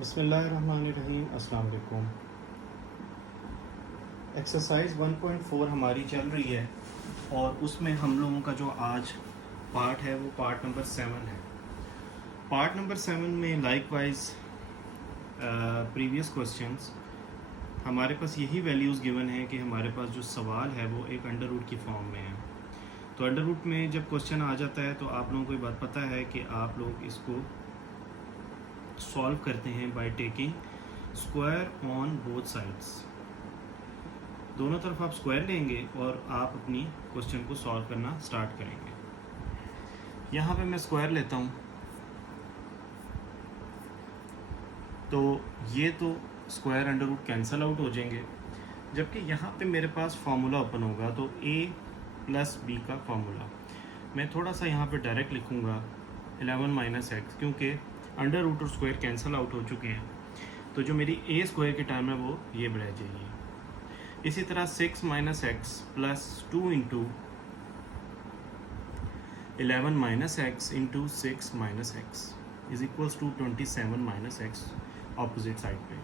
बिस्मिल्लाहिर्रहमानिर्रहीम। अस्सलाम वालेकुम। एक्सरसाइज 1.4 हमारी चल रही है और उसमें हम लोगों का जो आज पार्ट है वो पार्ट नंबर 7 है। पार्ट नंबर 7 में लाइकवाइज प्रीवियस क्वेश्चंस हमारे पास यही वैल्यूज़ गिवन है कि हमारे पास जो सवाल है वो एक अंडर रूट की फॉर्म में है। तो अंडर रूट में जब क्वेश्चन आ जाता है तो आप लोगों को ये बात पता है कि आप लोग इसको सॉल्व करते हैं by taking square on both sides. दोनों तरफ आप स्क्वायर लेंगे और आप अपनी क्वेश्चन को सॉल्व करना स्टार्ट करेंगे। यहाँ पे मैं स्क्वायर लेता हूँ तो ये तो square under root cancel out हो जाएंगे, जबकि यहाँ पे मेरे पास फार्मूला ओपन होगा तो a प्लस बी का फार्मूला मैं थोड़ा सा यहाँ पे डायरेक्ट लिखूँगा 11 माइनस एक्स, क्योंकि अंडर रूट और स्क्वायर कैंसिल आउट हो चुके हैं तो जो मेरी a स्क्वायर की टर्म है वो ये रह जाएगी। इसी तरह 6 minus x plus 2 into 11 minus x into 6 minus x is equals to 27 minus x opposite side पे।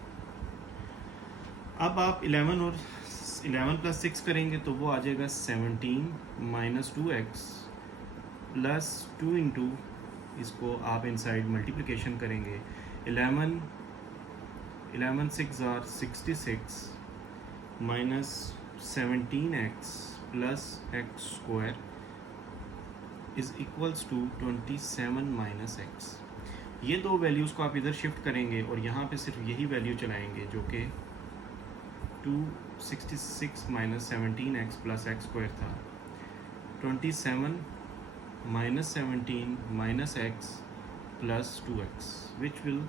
अब आप 11 और 11 प्लस 6 करेंगे तो वो आ जाएगा 17 माइनस 2x प्लस 2 इंटू इसको आप इनसाइड मल्टीप्लिकेशन करेंगे 11 6 are 66 minus 17x plus x square is equals to 27 minus x. ये दो वैल्यूज़ को आप इधर शिफ्ट करेंगे और यहाँ पे सिर्फ यही वैल्यू चलाएंगे जो कि 266 minus 17x plus x square था। 27 minus 17 minus x plus 2x which will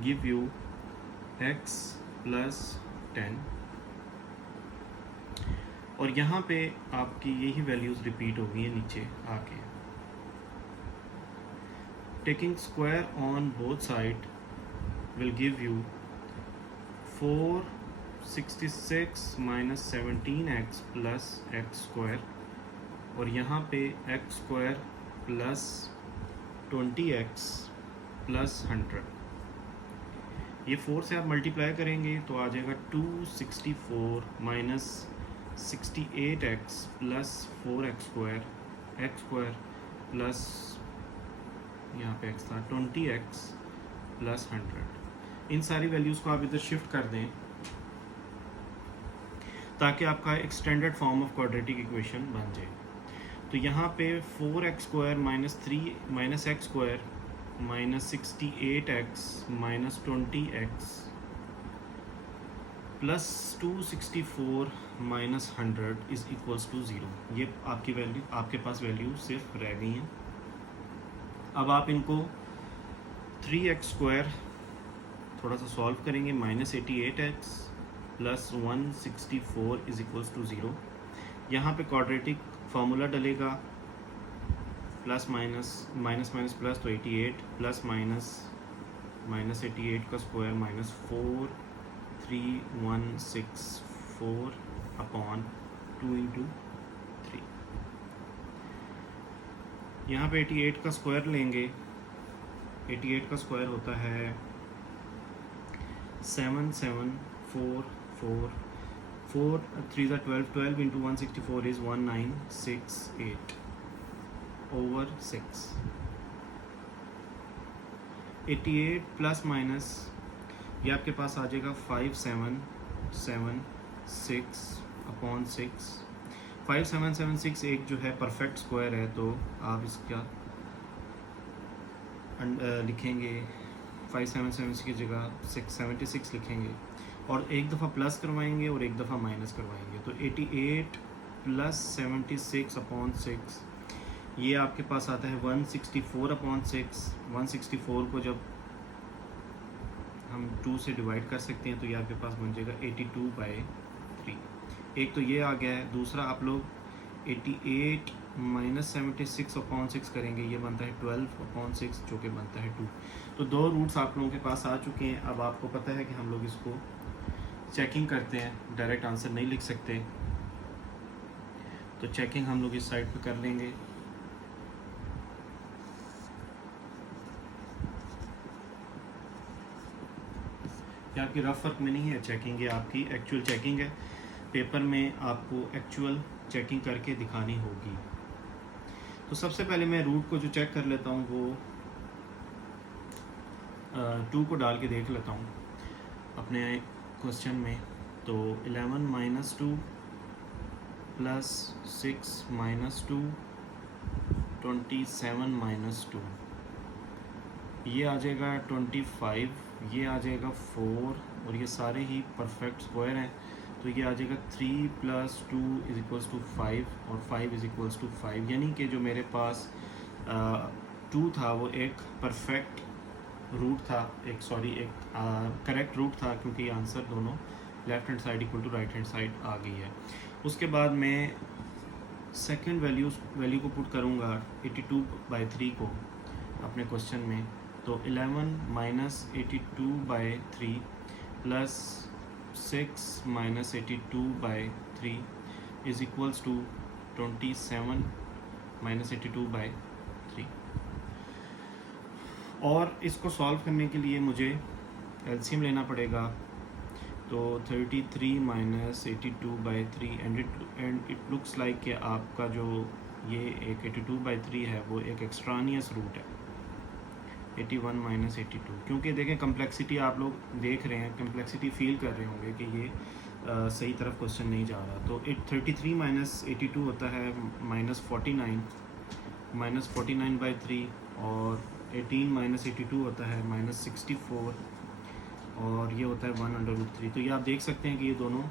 give you x plus 10, और यहाँ पे आपकी यही वैल्यूज़ रिपीट हो गई हैं नीचे आके। Taking square on both side will give you 466 minus 17x plus x square, और यहाँ पे x square plus 20x plus 100। ये 4 से आप मल्टीप्लाई करेंगे तो आ जाएगा 264 minus 68x plus 4x square plus यहाँ पे x था 20x प्लस 100। इन सारी वैल्यूज़ को आप इधर शिफ्ट कर दें ताकि आपका एक standard form of quadratic equation बन जाए। तो यहाँ पे 4x square minus 3 minus x square minus 68x minus 20x plus 264 minus 100 is equals to 0। ये आपकी वैल्यू, आपके पास वैल्यू सिर्फ रह गई हैं। अब आप इनको 3x स्क्वायर थोड़ा सा सॉल्व करेंगे, minus 88x plus 164 is equals to 0। यहाँ पे क्वाड्रेटिक फार्मूला डलेगा, plus minus minus minus plus तो 88 प्लस माइनस माइनस 88 का स्क्वायर माइनस 43164 अपॉन 2 इंटू 3। यहाँ पे 88 का स्क्वायर लेंगे, 88 का स्क्वायर होता है 7744, 4 3 12, 12 into 164 is 1968 over 6। 88 plus minus ये आपके पास आ जाएगा 5776 अपॉन 6। 5776 एक जो है परफेक्ट स्क्वायर है तो आप इसका लिखेंगे 5776 की जगह 676 लिखेंगे और एक दफ़ा प्लस करवाएंगे और एक दफ़ा माइनस करवाएंगे तो 88 प्लस 76 अपॉन 6 ये आपके पास आता है 164 अपॉन 6। 164 को जब हम 2 से डिवाइड कर सकते हैं तो ये आपके पास बन जाएगा 82/3। एक तो ये आ गया है। दूसरा आप लोग 88 माइनस 76 अपॉन 6 करेंगे, ये बनता है 12 अपॉन 6 जो कि बनता है 2। तो दो रूट्स आप लोगों के पास आ चुके हैं। अब आपको पता है कि हम लोग इसको चेकिंग करते हैं, डायरेक्ट आंसर नहीं लिख सकते तो चेकिंग हम लोग इस साइड पे कर लेंगे। ये आपकी रफ वर्क में नहीं है चेकिंग, ये आपकी एक्चुअल चेकिंग है। पेपर में आपको एक्चुअल चेकिंग करके दिखानी होगी। तो सबसे पहले मैं रूट को जो चेक कर लेता हूँ वो 2 को डाल के देख लेता हूँ अपने क्वेश्चन में। तो 11 माइनस 2 प्लस 6 माइनस 2 27 माइनस 2, ये आ जाएगा 25, ये आ जाएगा 4 और ये सारे ही परफेक्ट स्क्वायर हैं। तो ये आ जाएगा 3 प्लस 2 इज इक्वल्स टू 5 और 5 इज इक्वल्स टू 5, यानी कि जो मेरे पास 2 था वो एक परफेक्ट रूट था, एक करेक्ट रूट था, क्योंकि आंसर दोनों left hand side equal to right hand side आ गई है। उसके बाद मैं सेकंड वैल्यू को पुट करूँगा 82/3 को अपने क्वेश्चन में। तो 11 minus 82/3 plus 6 minus 82/3 is equals to 27 minus 82/3। और इसको सॉल्व करने के लिए मुझे एलसीएम लेना पड़ेगा। तो 33 minus 82/3 and it looks like कि आपका जो ये एक 82/3 है वो एक एक्स्ट्रानियस रूट है, 81 माइनस 82। क्योंकि देखें कम्प्लेक्सिटी आप लोग देख रहे हैं, कम्प्लेक्सिटी फील कर रहे होंगे कि ये सही तरफ क्वेश्चन नहीं जा रहा। तो 33 माइनस 82 होता है माइनस 49/3 और 18 माइनस 82 होता है माइनस 64 और ये होता है 1/3। तो ये आप देख सकते हैं कि ये दोनों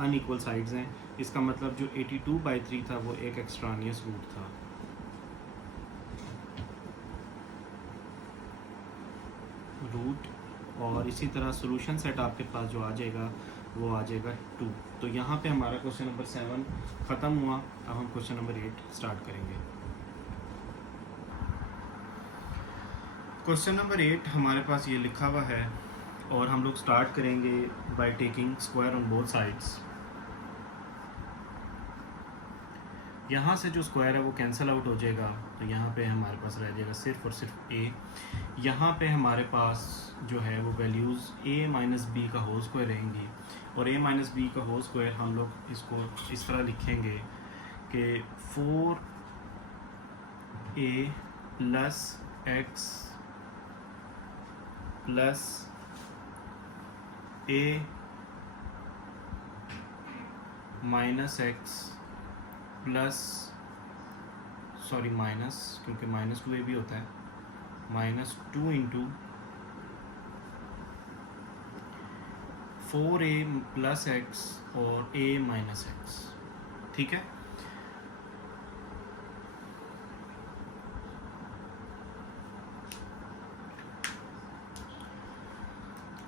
अनइक्वल साइड्स हैं। इसका मतलब जो 82/3 था वो एक एक्स्ट्रानियस रूट था। रूट और इसी तरह सॉल्यूशन सेट आपके पास जो आ जाएगा वो आ जाएगा 2। तो यहाँ पे हमारा क्वेश्चन नंबर 7 ख़त्म हुआ। अब हम क्वेश्चन नंबर 8 स्टार्ट करेंगे। क्वेश्चन नंबर 8 हमारे पास ये लिखा हुआ है और हम लोग स्टार्ट करेंगे by taking square on both sides. यहाँ से जो स्क्वायर है वो कैंसिल आउट हो जाएगा, तो यहाँ पे हमारे पास रह जाएगा सिर्फ और सिर्फ a। यहाँ पे हमारे पास जो है वो वैल्यूज़ a माइनस बी का होल स्क्वायर रहेंगी और a माइनस बी का होल स्क्वायर हम लोग इसको इस तरह लिखेंगे कि 4a plus x plus a minus x plus minus, क्योंकि माइनस 2a भी होता है, minus 2 into 4a plus x और a माइनस x। ठीक है।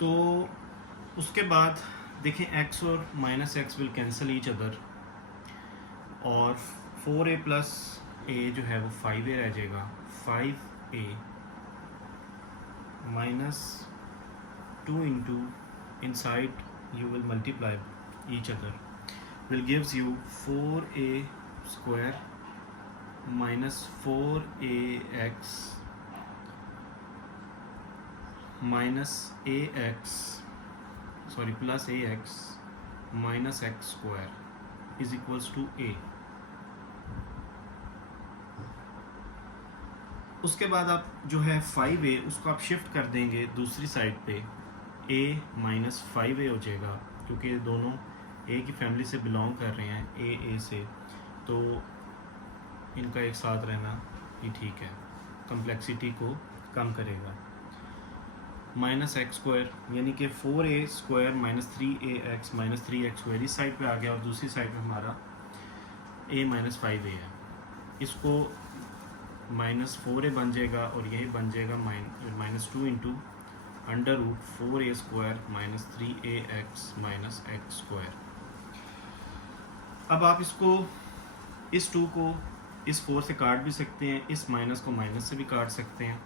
तो उसके बाद देखें x और minus x will cancel each other और 4a प्लस a जो है वो 5a रह जाएगा। 5a minus 2 into inside you will multiply each other will gives you 4a square minus 4ax minus plus ax minus x square is equals to a। उसके बाद आप जो है 5a उसको आप शिफ्ट कर देंगे दूसरी साइड पे, a माइनस 5a हो जाएगा, क्योंकि दोनों a की फैमिली से बिलोंग कर रहे हैं a से, तो इनका एक साथ रहना ही ठीक है, कम्प्लेक्सिटी को कम करेगा। माइनस एक्स स्क्वायर यानी कि 4a square minus 3ax minus 3x square इस साइड पे आ गया और दूसरी साइड पे हमारा a माइनस 5a है। इसको माइनस 4a बन जाएगा और यही बन जाएगा minus 2 into under root 4a square minus 3ax minus x square. अब आप इसको इस 2 को इस 4 से काट भी सकते हैं, इस माइनस को माइनस से भी काट सकते हैं,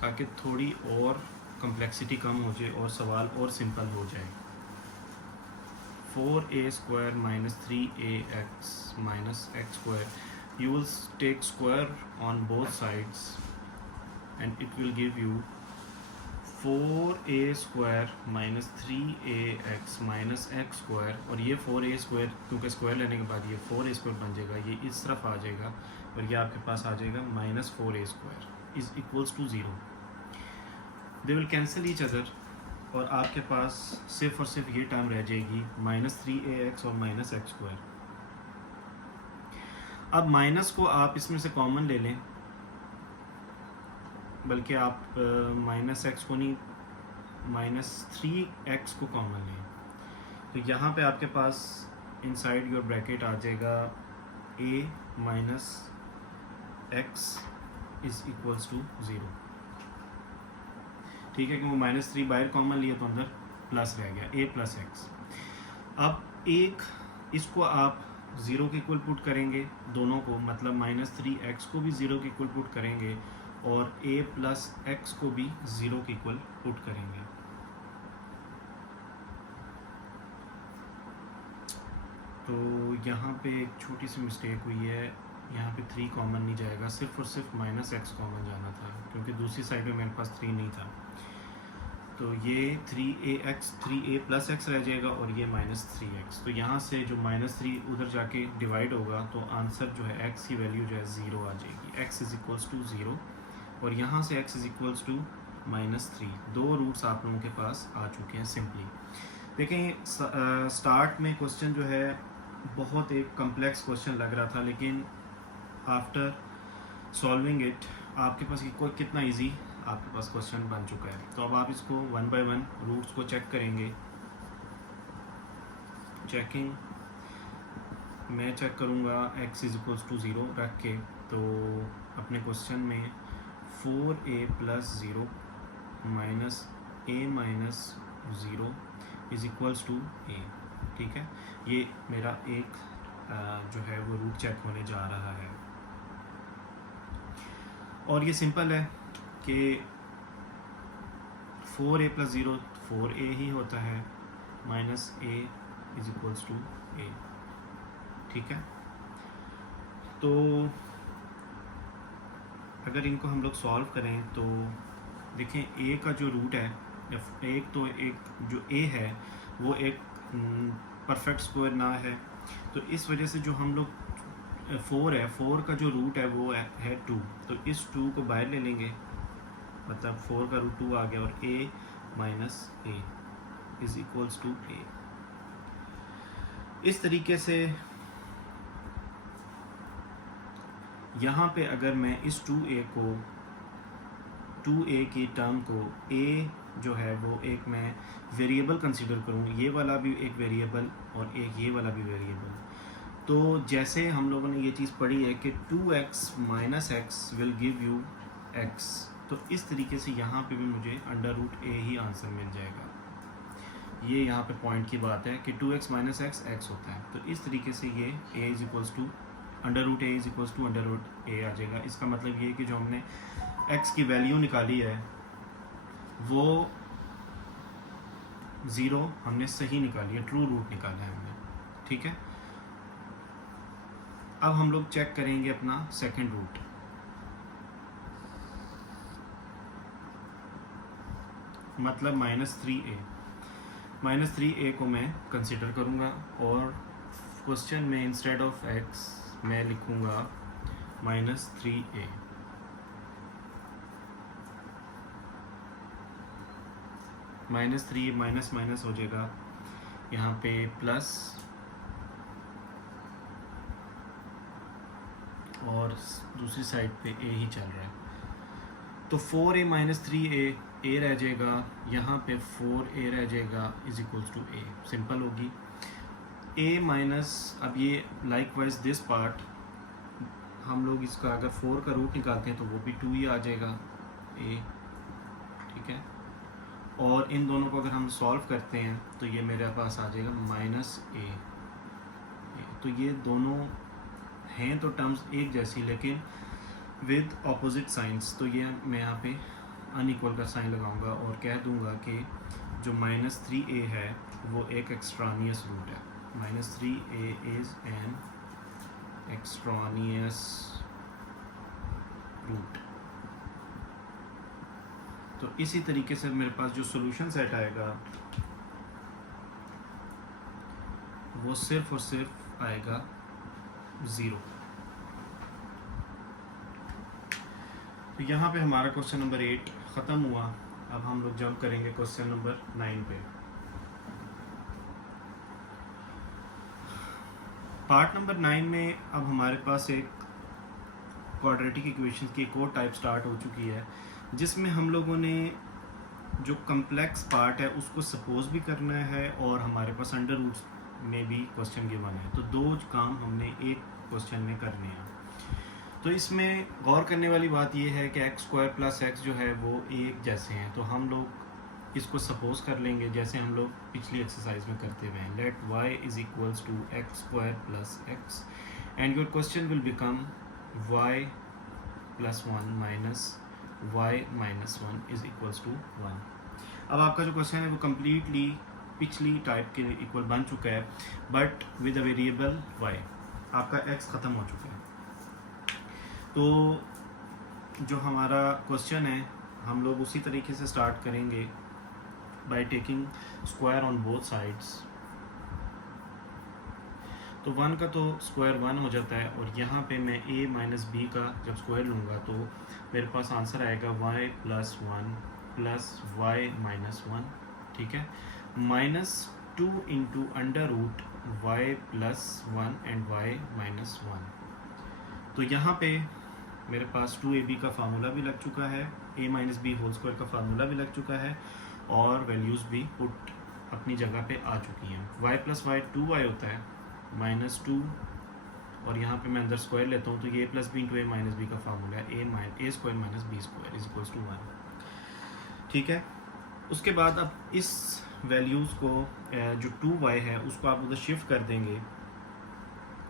ताकि थोड़ी और कम्प्लेक्सिटी कम हो जाए और सवाल और सिंपल हो जाए। 4a square minus 3ax minus x square, you will take square on both sides and it will give you 4a² minus 3ax minus x square, और ये 4a² क्योंकि स्क्वायर लेने के बाद ये 4a² बन जाएगा, ये इस तरफ आ जाएगा और ये आपके पास आ जाएगा minus 4a² is equals to 0। They will cancel each other और आपके पास सिर्फ और सिर्फ ये टर्म रह जाएगी माइनस 3ax और माइनस एक्स स्क्वायर। अब माइनस को आप इसमें से कॉमन ले लें, बल्कि आप माइनस एक्स को नहीं, माइनस 3x को कॉमन लें, तो यहाँ पे आपके पास इनसाइड योर ब्रैकेट आ जाएगा a minus x is equals to 0। ठीक है, कि वो माइनस 3 बाहर कॉमन लिए तो अंदर प्लस रह गया a प्लस एक्स। अब एक इसको आप 0 के इक्वल पुट करेंगे दोनों को, मतलब माइनस 3x को भी 0 के इक्वल पुट करेंगे और a प्लस एक्स को भी 0 के इक्वल पुट करेंगे। तो यहाँ पे एक छोटी सी मिस्टेक हुई है, यहाँ पे 3 कॉमन नहीं जाएगा, सिर्फ और सिर्फ माइनस एक्स कॉमन जाना था क्योंकि दूसरी साइड में मेरे पास 3 नहीं था। तो ये 3a प्लस एक्स रह जाएगा और ये माइनस 3x। तो यहाँ से जो माइनस 3 उधर जाके डिवाइड होगा तो आंसर जो है x की वैल्यू जो है 0 आ जाएगी, x इज इक्वल्स टू 0, और यहाँ से x is equals to minus 3। 2 roots आप लोगों के पास आ चुके हैं सिंपली। देखें स्टार्ट में क्वेश्चन जो है बहुत एक कम्प्लेक्स क्वेश्चन लग रहा था, लेकिन आफ्टर सॉल्विंग इट आपके पास कोई कितना इजी आपके पास क्वेश्चन बन चुका है। तो अब आप इसको 1 बाय 1 रूट्स को चेक करेंगे। चेकिंग मैं चेक करूँगा x इज इक्वल्स टू 0 रख के, तो अपने क्वेश्चन में 4a plus 0 minus a minus 0 is equals to a। ठीक है, ये मेरा एक जो है वो रूट चेक होने जा रहा है, और ये सिंपल है कि 4a प्लस 0 4a ही होता है, minus a is equals to a। ठीक है, तो अगर इनको हम लोग सॉल्व करें तो देखें a का जो रूट है, एक तो एक जो a है वो एक परफेक्ट स्क्वायर ना है, तो इस वजह से जो हम लोग 4 है, 4 का जो रूट है वो है 2, तो इस 2 को बाहर ले लेंगे, मतलब 4 का रूट 2 आ गया, और a minus a is equals to a। इस तरीके से यहाँ पे अगर मैं इस 2a को 2a की टर्म को a जो है वो एक मैं वेरिएबल कंसीडर करूँ, ये वाला भी एक वेरिएबल और एक ये वाला भी वेरिएबल, तो जैसे हम लोगों ने ये चीज़ पढ़ी है कि 2x minus x will give you x, तो इस तरीके से यहाँ पे भी मुझे अंडर रूट a ही आंसर मिल जाएगा। ये यहाँ पे पॉइंट की बात है कि 2x माइनस एक्स x होता है, तो इस तरीके से ये a is equals to under root a is equals to under root a आ जाएगा। इसका मतलब ये कि जो हमने x की वैल्यू निकाली है वो 0 हमने सही निकाली है, ट्रू रूट निकाला है हमने। ठीक है, अब हम लोग चेक करेंगे अपना सेकंड रूट। मतलब माइनस 3a को मैं कंसिडर करूँगा, और क्वेश्चन में इंस्टेड ऑफ x मैं लिखूँगा minus 3a। Minus 3 minus minus हो जाएगा, यहाँ पे प्लस, और दूसरी साइड पे a ही चल रहा है, तो 4a माइनस 3a a रह जाएगा, यहाँ पे 4a रह जाएगा is equals to a। Simple होगी a माइनस, अब ये लाइकवाइज दिस पार्ट हम लोग इसका अगर 4 का रूट निकालते हैं तो वो भी 2 ही आ जाएगा a। ठीक है, और इन दोनों को अगर हम सॉल्व करते हैं तो ये मेरे पास आ जाएगा माइनस a। तो ये दोनों हैं तो टर्म्स एक जैसी, लेकिन विद ऑपोजिट साइंस, तो ये मैं यहाँ पे अनइक्वल का साइन लगाऊंगा और कह दूंगा कि जो माइनस 3a है वो एक एक्स्ट्रानियस रूट है। Minus 3a is an extraneous root. तो इसी तरीके से मेरे पास जो सोल्यूशन सेट आएगा वो सिर्फ और सिर्फ आएगा 0। तो यहाँ पे हमारा क्वेश्चन नंबर 8 ख़त्म हुआ। अब हम लोग जंप करेंगे क्वेश्चन नंबर 9 पे। पार्ट नंबर 9 में अब हमारे पास एक क्वाड्रेटिक इक्वेशन की एक और टाइप स्टार्ट हो चुकी है, जिसमें हम लोगों ने जो कम्प्लेक्स पार्ट है उसको सपोज भी करना है और हमारे पास अंडर रूट्स में भी क्वेश्चन गिवन है। तो दो काम हमने एक क्वेश्चन में करने हैं। तो इसमें गौर करने वाली बात यह है कि एक्स स्क्वायर प्लस एक्स जो है वो एक जैसे हैं। तो हम लोग इसको सपोज कर लेंगे जैसे हम लोग पिछली एक्सरसाइज में करते हुए हैं। Let y is equals to x square plus x and your question will become y plus 1 minus y minus 1 is equals to 1। अब आपका जो क्वेश्चन है वो कम्प्लीटली पिछली टाइप के इक्वल बन चुका है, but with a variable y। आपका x ख़त्म हो चुका है। तो जो हमारा क्वेश्चन है हम लोग उसी तरीके से स्टार्ट करेंगे by taking square on both sides. तो 1 का तो स्क्वायर 1 हो जाता है और यहाँ पे मैं a माइनस बी का जब स्क्वायर लूँगा तो मेरे पास आंसर आएगा y plus 1 plus y minus 1। ठीक है, minus 2 into under root y plus 1 and y minus 1। तो यहाँ पे मेरे पास 2ab का फार्मूला भी लग चुका है, a minus b whole square का फार्मूला भी लग चुका है और वैल्यूज़ भी पुट अपनी जगह पे आ चुकी हैं। y प्लस वाई 2y होता है माइनस 2 और यहाँ पे मैं अंदर स्क्वायर लेता हूँ तो ये a plus B into A minus B का फार्मूला है A square minus B square is equals to 1। ठीक है, उसके बाद अब इस वैल्यूज़ को जो 2y है उसको आप उधर शिफ्ट कर देंगे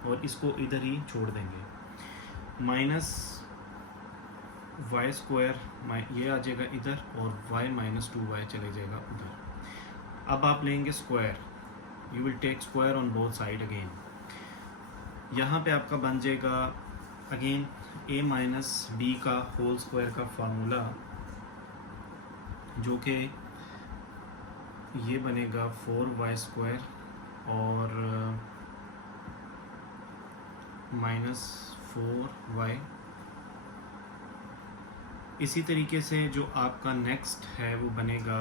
और इसको इधर ही छोड़ देंगे। माइनस वाई स्क्वायर ये आ जाएगा इधर और y माइनस 2y चले जाएगा उधर। अब आप लेंगे square, you will take square on both side again. यहाँ पे आपका बन जाएगा अगेन a माइनस बी का होल स्क्वायर का फार्मूला, जो कि ये बनेगा 4y स्क्वायर और माइनस 4y। इसी तरीके से जो आपका नेक्स्ट है वो बनेगा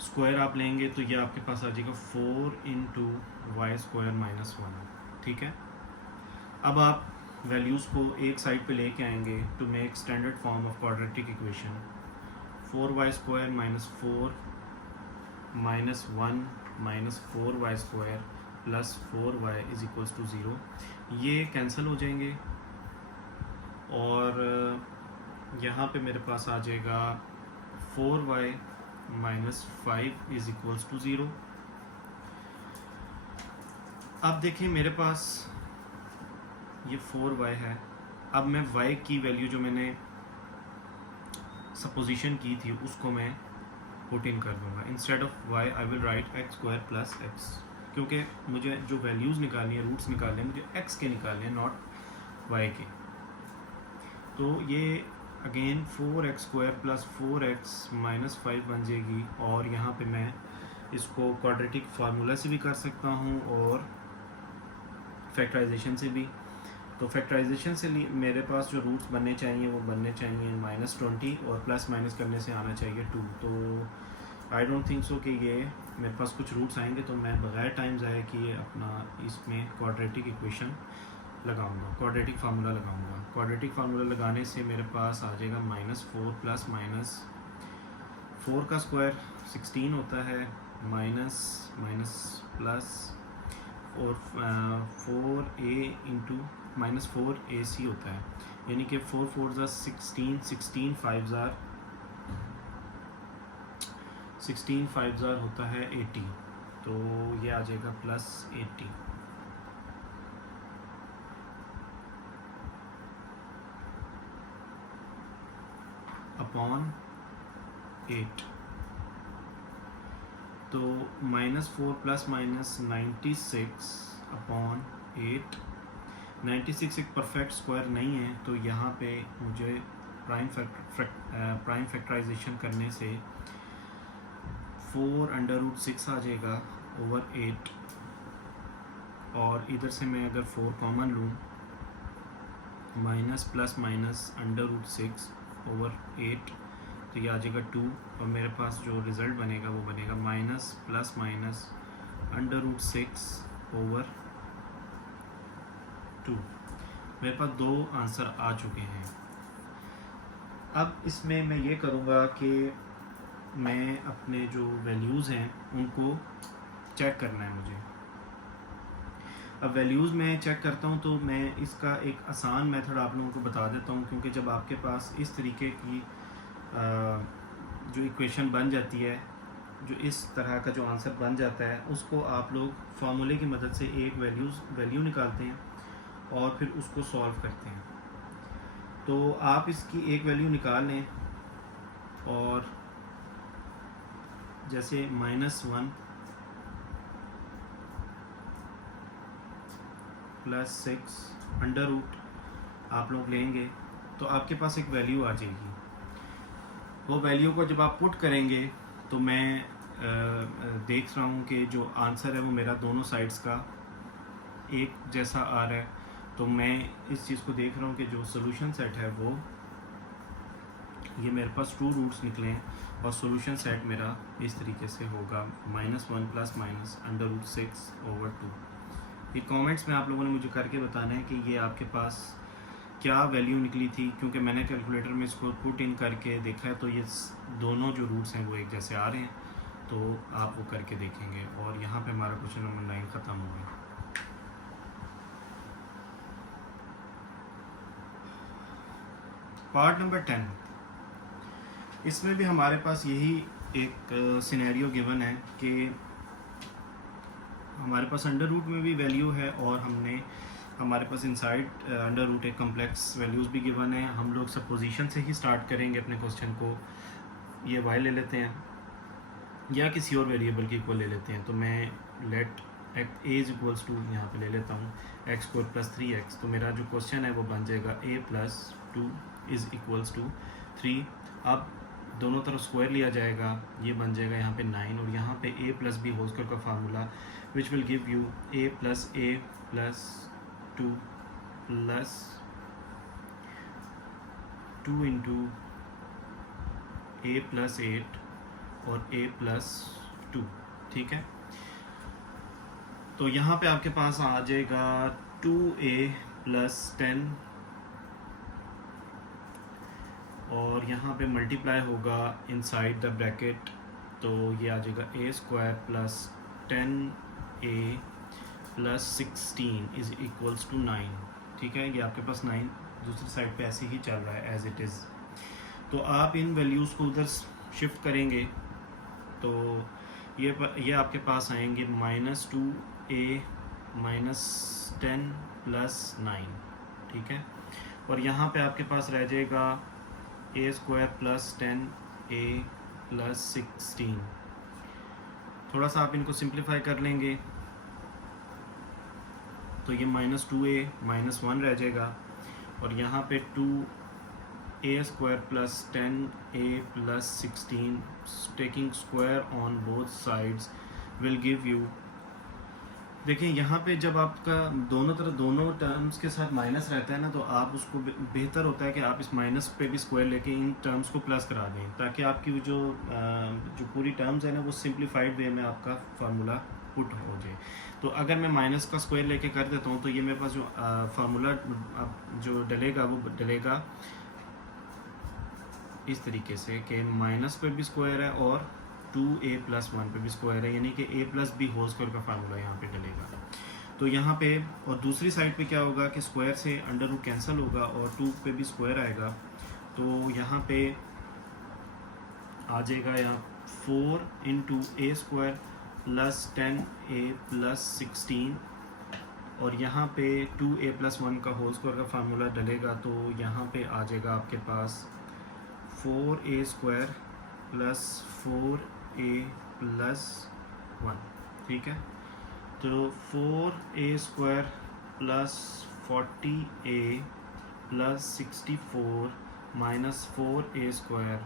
स्क्वायर आप लेंगे तो ये आपके पास आ जाएगा 4 इंटू वाई स्क्वायर माइनस 1। ठीक है, अब आप वैल्यूज़ को एक साइड पे लेके आएंगे to make standard form of quadratic equation. 4y square minus 4 minus 1 minus 4y square plus 4y is equals to 0, ये कैंसिल हो जाएंगे और यहाँ पे मेरे पास आ जाएगा 4y minus 5 is equals to 0। अब देखिए मेरे पास ये 4y है। अब मैं y की वैल्यू जो मैंने सपोजिशन की थी उसको मैं पुट इन कर दूंगा। Instead of y I will write x square plus x, क्योंकि मुझे जो वैल्यूज़ निकालनी है, रूट्स निकालने हैं, मुझे x के निकालने हैं, नॉट y के। तो ये again 4x square plus 4x minus 5 बन जाएगी और यहाँ पे मैं इसको क्वाड्रेटिक फार्मूला से भी कर सकता हूँ और फैक्टराइजेशन से भी। तो फैक्टराइजेशन से मेरे पास जो रूट्स बनने चाहिए वो बनने चाहिए -20 और प्लस माइनस करने से आना चाहिए 2। तो आई डोंट थिंक सो कि ये मेरे पास कुछ रूट्स आएंगे, तो मैं बगैर टाइम ज़ाया किए अपना इसमें क्वाड्रेटिक इक्वेशन लगाऊंगा, क्वाड्रेटिक फार्मूला लगाऊंगा। क्वाड्रेटिक फार्मूला लगाने से मेरे पास आ जाएगा -4 प्लस माइनस 4 का स्क्वायर 16 होता है, माइनस माइनस प्लस और 4a इंटू माइनस 4ac होता है, यानी कि 4 4 ज़ा 16, 16 5 ज़ा 16 5 ज़ा होता है 80, तो ये आ जाएगा प्लस 80 अपॉन 8। तो -4 प्लस माइनस 96 अपॉन 8 96 एक परफेक्ट स्क्वायर नहीं है, तो यहाँ पे मुझे प्राइम फैक्टराइजेशन करने से 4√6 आ जाएगा ओवर 8, और इधर से मैं अगर 4 कॉमन लूँ, माइनस प्लस माइनस √6 ओवर 8, तो ये आ जाएगा 2, और मेरे पास जो रिज़ल्ट बनेगा वो बनेगा माइनस प्लस माइनस √6 ओवर 2। मेरे पास 2 आंसर आ चुके हैं। अब इसमें मैं ये करूँगा कि मैं अपने जो वैल्यूज़ हैं उनको चेक करना है मुझे। अब वैल्यूज़ में चेक करता हूँ तो मैं इसका एक आसान मेथड आप लोगों को बता देता हूँ, क्योंकि जब आपके पास इस तरीके की जो इक्वेशन बन जाती है, जो इस तरह का जो आंसर बन जाता है, उसको आप लोग फार्मूले की मदद से एक वैल्यू निकालते हैं और फिर उसको सॉल्व करते हैं। तो आप इसकी एक वैल्यू निकाल लें, और जैसे -1 + 6 अंडर रूट आप लोग लेंगे तो आपके पास एक वैल्यू आ जाएगी। वो वैल्यू को जब आप पुट करेंगे तो मैं देख रहा हूँ कि जो आंसर है वो मेरा दोनों साइड्स का एक जैसा आ रहा है। तो मैं इस चीज़ को देख रहा हूँ कि जो सोल्यूशन सेट है वो ये मेरे पास 2 रूट्स निकले हैं, और सोल्यूशन सेट मेरा इस तरीके से होगा -1 + माइनस √6 ओवर 2। ये कमेंट्स में आप लोगों ने मुझे करके बताना है कि ये आपके पास क्या वैल्यू निकली थी, क्योंकि मैंने कैलकुलेटर में इसको पुट इन करके देखा है तो ये दोनों जो रूट्स हैं वो एक जैसे आ रहे हैं। तो आप वो करके देखेंगे, और यहाँ पे हमारा क्वेश्चन नंबर 9 ख़त्म हो गया। पार्ट नंबर 10, इसमें भी हमारे पास यही एक सिनेरियो गिवन है कि हमारे पास अंडर रूट में भी वैल्यू है, और हमारे पास इनसाइड अंडर रूट एक कम्प्लेक्स वैल्यूज़ भी गिवन है। हम लोग सपोजिशन से ही स्टार्ट करेंगे अपने क्वेश्चन को। ये y ले लेते हैं या किसी और वेरिएबल की इक्वल ले लेते हैं। तो मैं let a is equals to यहाँ पे ले लेता हूँ x² + 3x। तो मेरा जो क्वेश्चन है वो बन जाएगा a + 2 इज़ इक्वल्स टू 3। अब दोनों तरफ स्क्वायर लिया जाएगा, ये बन जाएगा यहाँ पे 9, और यहाँ पे a + b होल स्क्वायर का formula which will give you a + 2 + 2 into a + 8 और a + 2। ठीक है, तो यहाँ पे आपके पास आ जाएगा 2a + 10, और यहाँ पे मल्टीप्लाई होगा इनसाइड द ब्रैकेट, तो ये आ जाएगा a² + 10a + 16 is equals to 9। ठीक है, ये आपके पास 9 दूसरी साइड पे ऐसे ही चल रहा है एज इट इज़। तो आप इन वैल्यूज़ को उधर शिफ्ट करेंगे तो ये आपके पास आएंगे -2a - 10 + 9। ठीक है, और यहाँ पे आपके पास रह जाएगा a² + 10a + 16। थोड़ा सा आप इनको सिंप्लीफाई कर लेंगे तो ये -2a -1 रह जाएगा, और यहाँ पे 2a² + 10a + 16 taking square on both sides will give you. देखिए यहाँ पे जब आपका दोनों टर्म्स के साथ माइनस रहता है ना, तो आप उसको बेहतर होता है कि आप इस माइनस पे भी स्क्वायर लेके इन टर्म्स को प्लस करा दें, ताकि आपकी जो पूरी टर्म्स है ना वो सिंप्लीफाइड वे में आपका फार्मूला पुट हो जाए। तो अगर मैं माइनस का स्क्वायर लेके कर देता हूँ तो ये मेरे पास जो फार्मूला जो डलेगा वो डलेगा इस तरीके से कि माइनस पे भी स्क्वायर है और 2a + 1 पे भी स्क्वायर है, यानी कि a + b होल स्क्वायर का फार्मूला यहाँ पे डलेगा। तो यहाँ पे और दूसरी साइड पे क्या होगा कि स्क्वायर से अंडर रूट कैंसिल होगा और 2 पे भी स्क्वायर आएगा, तो यहाँ पे आ जाएगा यहाँ 4 × a² + 10a + 16, और यहाँ पे 2a + 1 का होल स्क्वायर का फार्मूला डलेगा, तो यहाँ पे आ जाएगा आपके पास 4a² + 4a + 1। ठीक है, तो 4a² + 40a plus 64 minus 4a square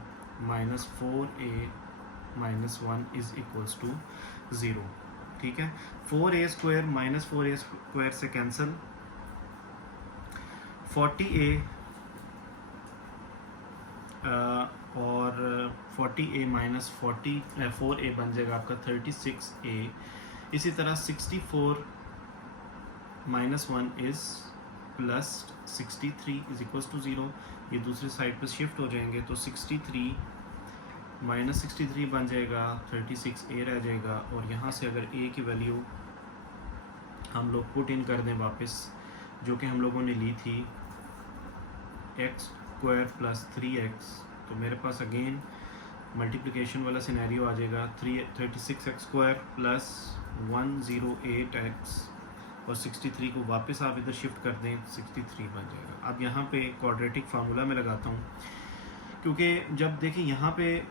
minus 4a minus 1 is equals to 0। ठीक है, 4a square minus 4a square से कैंसिल, 40a और 40a माइनस 4a बन जाएगा आपका 36a। इसी तरह 64 minus 1 is plus 63 is equals to 0। ये दूसरी साइड पर शिफ्ट हो जाएंगे तो 63 माइनस 63 बन जाएगा, 36a रह जाएगा। और यहाँ से अगर a की वैल्यू हम लोग पुट इन कर दें वापस, जो कि हम लोगों ने ली थी x स्क्वायर प्लस 3x, तो मेरे पास अगेन मल्टीप्लिकेशन वाला सिनेरियो आ जाएगा। 36x स्क्वायर प्लस 108x और 63 को वापस आप इधर शिफ्ट कर दें, 63 बन जाएगा। अब यहाँ पे क्वाड्रेटिक फार्मूला में लगाता हूँ, क्योंकि जब देखिए यहाँ पे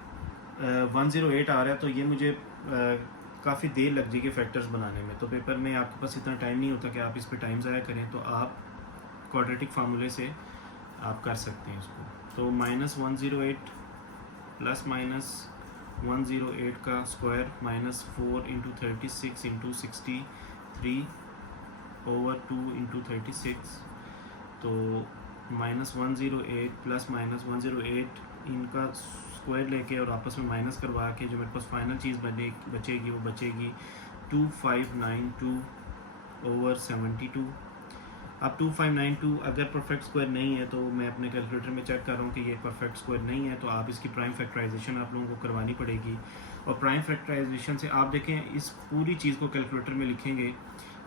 108 आ रहा है तो ये मुझे काफ़ी देर लग जाएगी फैक्टर्स बनाने में, तो पेपर में आपके पास इतना टाइम नहीं होता कि आप इस पे टाइम ज़ाया करें, तो आप क्वाड्रेटिक फार्मूले से आप कर सकते हैं इसको। तो माइनस 108 प्लस माइनस 108 का square minus 4 into 36 into 63 over 2 into 36, तो माइनस 108 प्लस माइनस 108 इनका स्क्वायर लेके और आपस में माइनस करवा के जो मेरे पास फाइनल चीज़ बचेगी वो बचेगी 2592 ओवर 72। अब 2592 अगर परफेक्ट स्क्वायर नहीं है तो मैं अपने कैलकुलेटर में चेक कर रहा हूँ कि ये परफेक्ट स्क्वायर नहीं है, तो आप इसकी प्राइम फैक्टराइजेशन आप लोगों को करवानी पड़ेगी। और प्राइम फैक्टराइजेशन से आप देखें इस पूरी चीज़ को कैलकुलेटर में लिखेंगे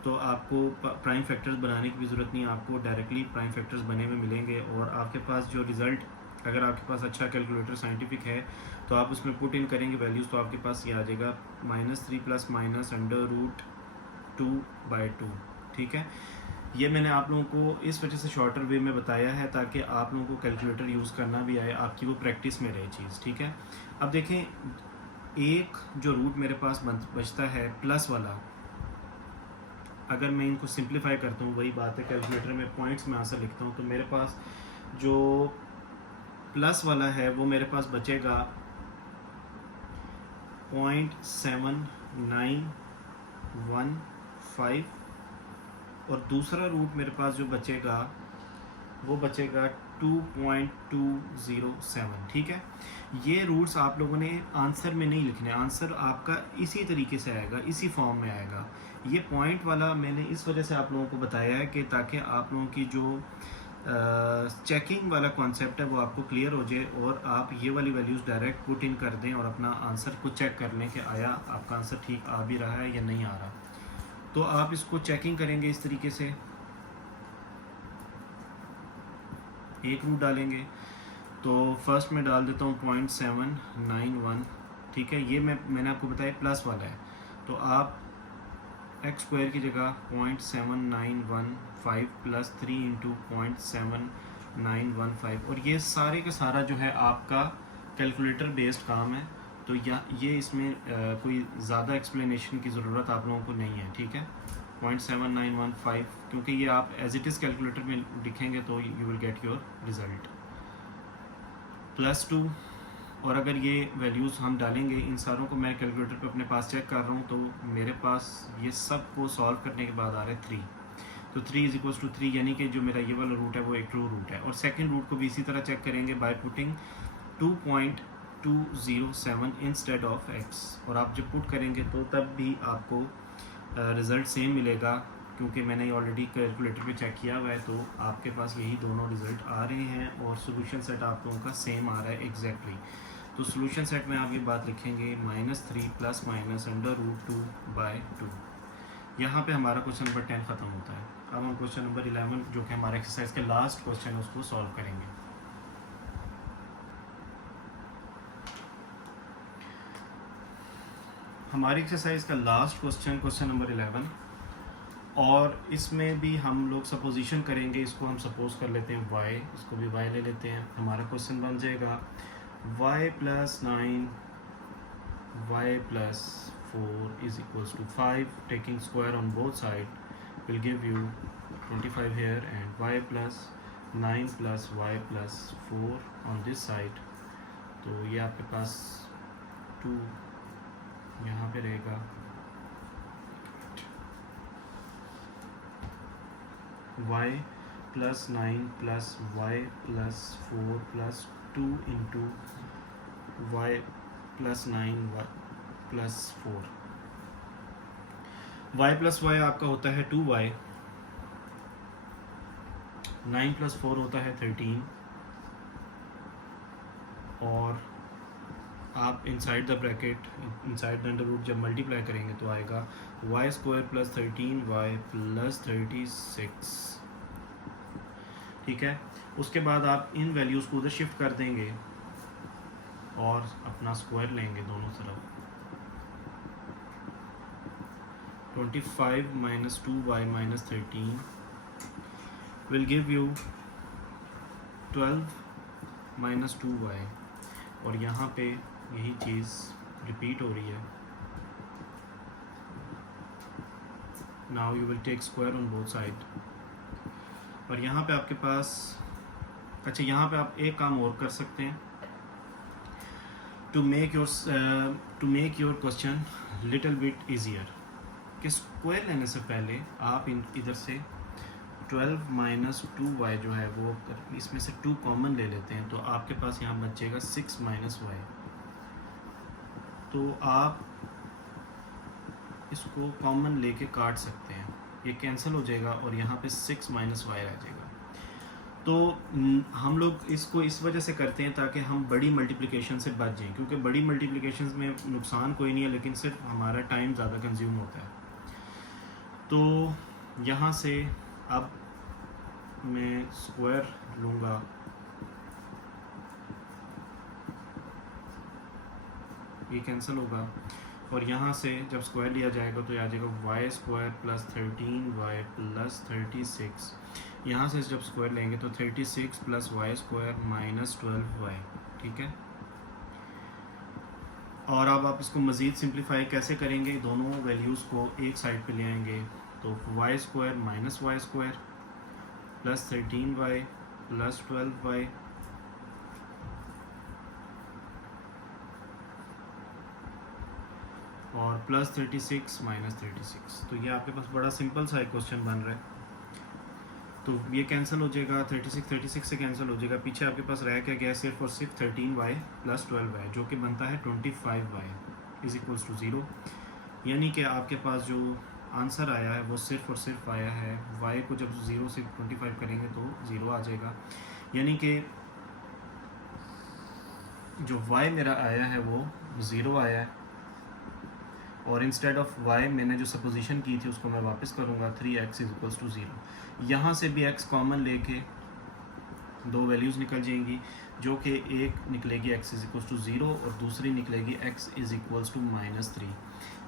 तो आपको प्राइम फैक्टर्स बनाने की भी ज़रूरत नहीं, आपको डायरेक्टली प्राइम फैक्टर्स बने हुए मिलेंगे। और आपके पास जो रिज़ल्ट, अगर आपके पास अच्छा कैलकुलेटर साइंटिफिक है तो आप उसमें पुट इन करेंगे वैल्यूज़, तो आपके पास ये आ जाएगा -3 प्लस माइनस √2/2। ठीक है, ये मैंने आप लोगों को इस वजह से शॉर्टर वे में बताया है ताकि आप लोगों को कैलकुलेटर यूज़ करना भी आए, आपकी वो प्रैक्टिस में रहे चीज़। ठीक है, अब देखें एक जो रूट मेरे पास बचता है प्लस वाला, अगर मैं इनको सिंप्लीफाई करता हूँ, वही बात है कैलकुलेटर में पॉइंट्स में आंसर लिखता हूँ, तो मेरे पास जो प्लस वाला है वो मेरे पास बचेगा 0.7915 और दूसरा रूट मेरे पास जो बचेगा वो बचेगा 2.207। ठीक है, ये रूट्स आप लोगों ने आंसर में नहीं लिखने, आंसर आपका इसी तरीके से आएगा, इसी फॉर्म में आएगा। ये पॉइंट वाला मैंने इस वजह से आप लोगों को बताया है कि ताकि आप लोगों की जो चेकिंग वाला कॉन्सेप्ट है वो आपको क्लियर हो जाए और आप ये वाली वैल्यूज़ डायरेक्ट पुट इन कर दें और अपना आंसर को चेक कर लें कि आया आपका आंसर ठीक आ भी रहा है या नहीं आ रहा। तो आप इसको चेकिंग करेंगे इस तरीके से, एक रूट डालेंगे, तो फर्स्ट में डाल देता हूँ 0.791। ठीक है, ये मैंने आपको बताया प्लस वाला है, तो आप x स्क्वायर की जगह 0.7915 प्लस 3 इंटू 0.7915, और ये सारे का सारा जो है आपका कैलकुलेटर बेस्ड काम है, तो ये इसमें कोई ज़्यादा एक्सप्लेनेशन की ज़रूरत आप लोगों को नहीं है। ठीक है, 0.7915, क्योंकि ये आप एज इट इज़ कैलकुलेटर में लिखेंगे तो you will get your result +2। और अगर ये वैल्यूज़ हम डालेंगे, इन सारों को मैं कैलकुलेटर पे अपने पास चेक कर रहा हूँ, तो मेरे पास ये सब को सॉल्व करने के बाद आ रहा है 3, तो 3 = 3, यानी कि जो मेरा ये वाला रूट है वो एक ट्रू रूट है। और सेकंड रूट को भी इसी तरह चेक करेंगे by putting 2.207 instead of x, और आप जब पुट करेंगे तो तब भी आपको रिज़ल्ट सेम मिलेगा, क्योंकि मैंने ऑलरेडी कैलकुलेटर पे चेक किया हुआ है, तो आपके पास यही दोनों रिज़ल्ट आ रहे हैं और सोल्यूशन सेट आप लोगों का सेम आ रहा है एग्जैक्टली। तो सोल्यूशन सेट में आप ये बात लिखेंगे -3 प्लस माइनस √2/2। यहाँ पे हमारा क्वेश्चन नंबर 10 ख़त्म होता है। अब हम क्वेश्चन नंबर 11 जो कि हमारे एक्सरसाइज के लास्ट क्वेश्चन है उसको सॉल्व करेंगे। हमारी एक्सरसाइज का लास्ट क्वेश्चन नंबर 11, और इसमें भी हम लोग सपोजिशन करेंगे। इसको हम सपोज कर लेते हैं y, इसको भी y ले लेते हैं। हमारा क्वेश्चन बन जाएगा y + 9 y + 4 = 5, taking square on both side will give you 25 here and y plus 9 plus y plus 4 on this side, तो ये आपके पास 2 यहाँ पे रहेगा, y plus 9 plus y plus 4 plus 2 into y plus 9 y plus 4, y plus y आपका होता है 2y, 9 plus 4 होता है 13, और आप inside the bracket, inside the under root जब मल्टीप्लाई करेंगे तो आएगा y square plus 13y plus 36, ठीक है। उसके बाद आप इन वैल्यूज़ को उधर शिफ्ट कर देंगे और अपना स्क्वायर लेंगे दोनों तरफ, 25 minus 2y minus 13 will give you 12 minus 2y, और यहाँ पे यही चीज़ रिपीट हो रही है। Now you will take square on both side, और यहाँ पे आपके पास, अच्छा यहाँ पे आप एक काम और कर सकते हैं, to make your question little bit easier, कि स्क्वायर लेने से पहले आप इधर से 12 माइनस 2y जो है वो इसमें से 2 कॉमन ले लेते हैं, तो आपके पास यहाँ बचेगा 6 माइनस y, तो आप इसको कॉमन लेके काट सकते हैं, ये कैंसिल हो जाएगा और यहाँ पे 6 माइनस y आ जाएगा। तो हम लोग इसको इस वजह से करते हैं ताकि हम बड़ी मल्टीप्लिकेशन से बच जाएं, क्योंकि बड़ी मल्टीप्लिकेशन में नुकसान कोई नहीं है, लेकिन सिर्फ हमारा टाइम ज़्यादा कंज्यूम होता है। तो यहाँ से अब मैं स्क्वायर लूँगा, ये कैंसिल होगा, और यहाँ से जब स्क्वायर लिया जाएगा तो आ जाएगा Y square plus 13y plus 36, यहाँ से जब स्क्वायर लेंगे तो 36 plus Y square minus 12y, ठीक है। और अब आप इसको मज़ीद सिंप्लीफाई कैसे करेंगे, दोनों वैल्यूज़ को एक साइड पे ले आएंगे, तो y square minus y square plus 13y plus 12y और प्लस 36 माइनस 36, तो ये आपके पास बड़ा सिंपल सा एक क्वेश्चन बन रहा है। तो ये कैंसिल हो जाएगा, 36 से कैंसिल हो जाएगा, पीछे आपके पास रह क्या गया, सिर्फ और सिर्फ 13y प्लस 12y, जो कि बनता है 25y इज इक्वल्स टू 0, यानी कि आपके पास जो आंसर आया है वो सिर्फ और सिर्फ आया है, y को जब 0 से 25 करेंगे तो 0 आ जाएगा, यानी कि जो y मेरा आया है वो 0 आया है, और इंस्टेड ऑफ y मैंने जो सपोजिशन की थी उसको मैं वापस करूँगा, 3x इज इक्वल्स टू 0। यहाँ से भी x कॉमन लेके दो वैल्यूज़ निकल जाएंगी, जो कि एक निकलेगी x इज इक्वल्स टू 0 और दूसरी निकलेगी x इज इक्वल्स टू -3।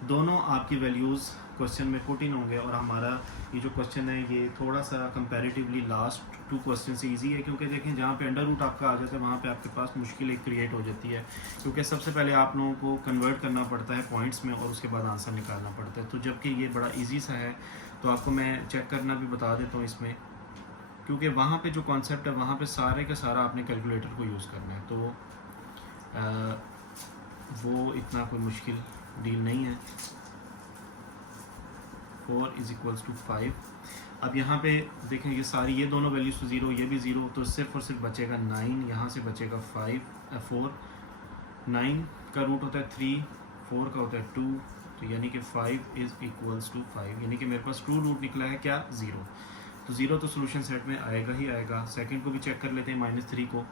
दोनों आपकी वैल्यूज़ क्वेश्चन में पुट इन होंगे, और हमारा ये जो क्वेश्चन है ये थोड़ा सा कंपैरेटिवली लास्ट 2 क्वेश्चन से इजी है, क्योंकि देखें जहाँ पे अंडर रूट आपका आ जाता है वहाँ पे आपके पास मुश्किल एक क्रिएट हो जाती है, क्योंकि सबसे पहले आप लोगों को कन्वर्ट करना पड़ता है पॉइंट्स में और उसके बाद आंसर निकालना पड़ता है। तो जबकि ये बड़ा ईजी सा है, तो आपको मैं चेक करना भी बता देता हूँ इसमें, क्योंकि वहाँ पे जो कॉन्सेप्ट है वहाँ पे सारे का सारा आपने कैलकुलेटर को यूज़ करना है, तो वो इतना कोई मुश्किल डील नहीं है। 4 इज इक्वल्स टू 5। अब यहाँ पे देखें ये सारी, ये दोनों वैल्यूज तो 0, ये भी 0, तो सिर्फ और सिर्फ बचेगा 9, यहाँ से बचेगा 4। 9 का रूट होता है 3, 4 का होता है 2, तो यानी कि 5 इज इक्वल्स टू 5, यानी कि मेरे पास ट्रू रूट निकला है क्या, 0। तो 0 तो सोल्यूशन सेट में आएगा ही आएगा। सेकंड को भी चेक कर लेते हैं, -3 को,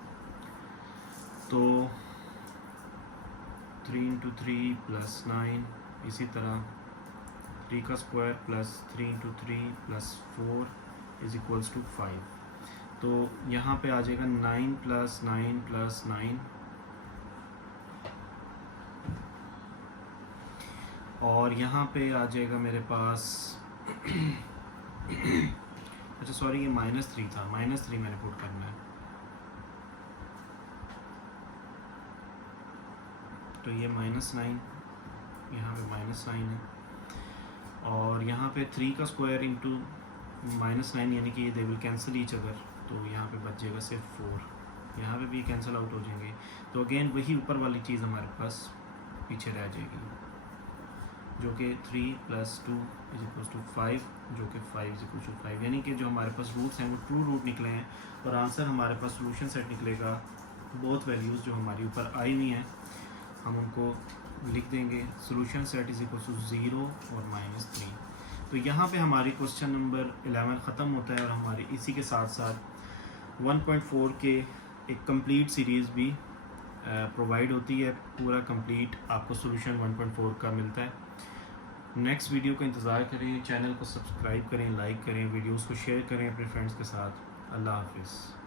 तो 3 इंटू 3 प्लस 9, इसी तरह 3 का square plus 3 into 3 plus 4 is equals to 5। तो यहाँ पे आ जाएगा 9 प्लस 9 प्लस 9, और यहाँ पे आ जाएगा मेरे पास अच्छा सॉरी ये -3 था, -3 मैंने पुट करना है, तो ये -9, यहाँ पे -9 है, और यहाँ पे 3 का स्क्वायर इंटू -9 यानी कि दे विल कैंसिल ईच अदर, तो यहाँ पे बच जाएगा सिर्फ 4, यहाँ पे भी कैंसिल आउट हो जाएंगे। तो अगेन वही ऊपर वाली चीज़ हमारे पास पीछे रह जाएगी, जो कि 3 + 2 = 5, जो कि 5 = 5, यानी कि जो हमारे पास रूट्स हैं वो ट्रू रूट निकले हैं और आंसर हमारे पास सोल्यूशन सेट निकलेगा। बोथ वैल्यूज़ जो हमारी ऊपर आई हुई हैं हम उनको लिख देंगे, सोल्यूशन सेट = 0 और -3। तो यहाँ पे हमारी क्वेश्चन नंबर 11 ख़त्म होता है और हमारी इसी के साथ साथ 1.4 के एक कंप्लीट सीरीज़ भी प्रोवाइड होती है। पूरा कंप्लीट आपको सोल्यूशन 1.4 का मिलता है। नेक्स्ट वीडियो का इंतज़ार करें, चैनल को सब्सक्राइब करें, लाइक करें, वीडियोस को शेयर करें अपने फ्रेंड्स के साथ। अल्लाह हाफिज़।